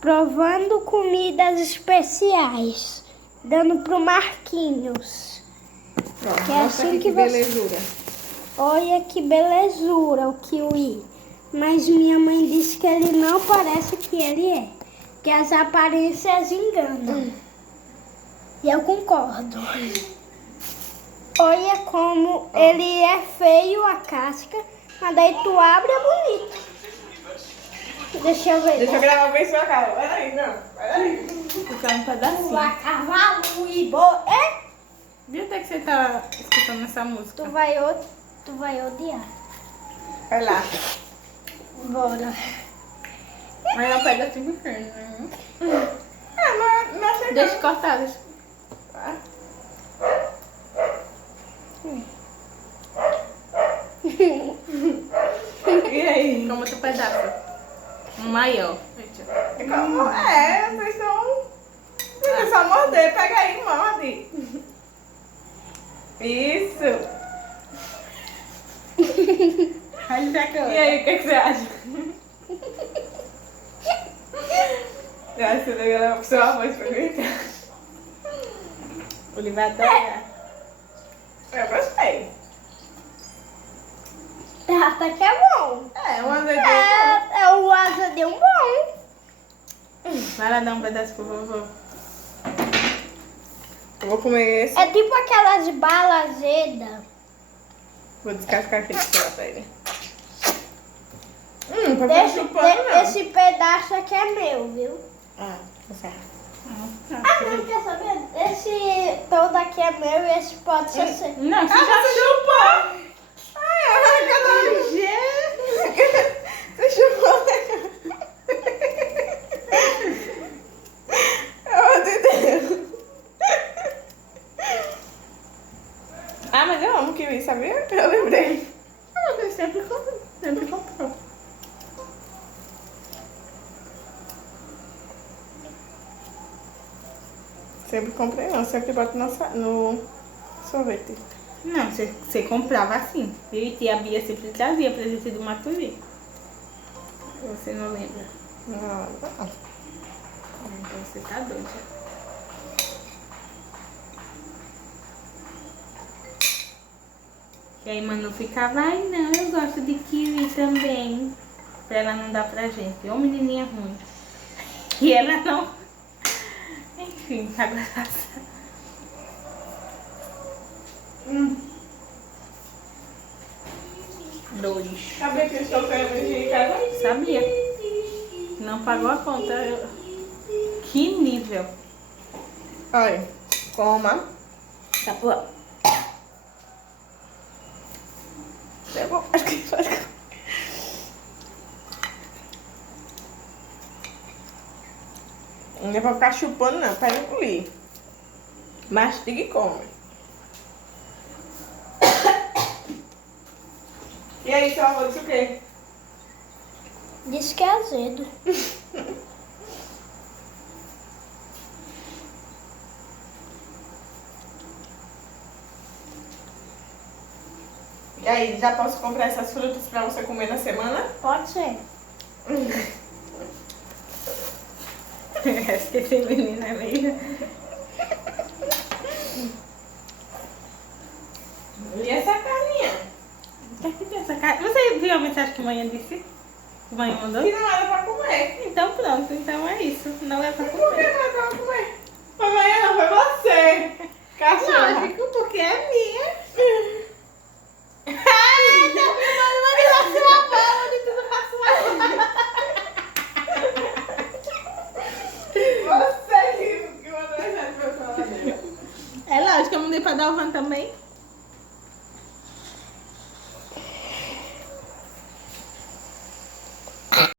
provando comidas especiais, dando pro Marquinhos. Pronto, Que é mostra assim aqui que que você- belezura. Olha que belezura o kiwi. Mas minha mãe disse que ele não parece que ele é. Que as aparências enganam. E eu concordo. Olha como ele é feio a casca, mas daí tu abre é bonito. Deixa eu ver. Deixa eu gravar bem sua cara. Vai aí, não. Vai aí. Ficar um pedacinho. Lá, cavalo e boi. É? Viu até que você tá escutando essa música? Tu vai odiar. Vai lá. Bora. Mas é um pedacinho pequeno, né? Não achei Deixa eu cortar, deixa. E aí? Como outro pedaço. Um maior. Como? É, vocês estão... É só morder. Pega aí e morde. Isso. Olha pra cá. E aí, o que você acha? Eu acho que você deve levar pro seu avô experimentar. Ele vai adorar. Eu gostei. Até que é bom. É, um azedinho. É o azedinho bom. Vai lá dar um pedaço pro vovô. Eu vou comer esse. É tipo aquelas balas azedas. Vou descascar aqui de cima pra ele. Pra ficar Deixa, chupando não. esse pedaço aqui é meu, viu? Ah, tá certo. Ah, não quer saber? Esse todo aqui é meu e esse pode ser seu. Não, você Ah, já você chupou! Ai, cada Você chupou. Oh, meu Deus. Ah, mas eu amo kiwi, sabia? Eu lembrei. Você sempre comprou. Sempre comprei não, sempre boto no sorvete. Não, você comprava assim. Eu e tia Bia sempre trazia presente do Maturi. Você não lembra? Não. Então você tá doida. E aí Manu ficava, ai não, eu gosto de kiwi também. Pra ela não dar pra gente. Ô menininha ruim. E ela não. Enfim, agora passa. Dois. Sabia que eu estou ganhando de casa? Sabia? Não pagou a conta. Que nível. Olha, coma. Tá pô. Eu acho que faz. Não é pra ficar chupando não, para engolir. Mastiga e come. E aí, seu avô disse o quê? Diz que é azedo. E aí, já posso comprar essas frutas pra você comer na semana? Pode ser. Acho que esse menino é meio. E essa carninha? Que tem essa cara? Você viu a mensagem que a mãe disse? Que a mãe mandou? Que não era pra comer. Então pronto, então é isso. Não é pra Por que não comer. era pra comer? Mamãe, não, foi você. Cachorra. Lógico, porque é minha. Você que mandou mensagem pra sua ladeira. É lógico, eu mandei pra Dalvan também.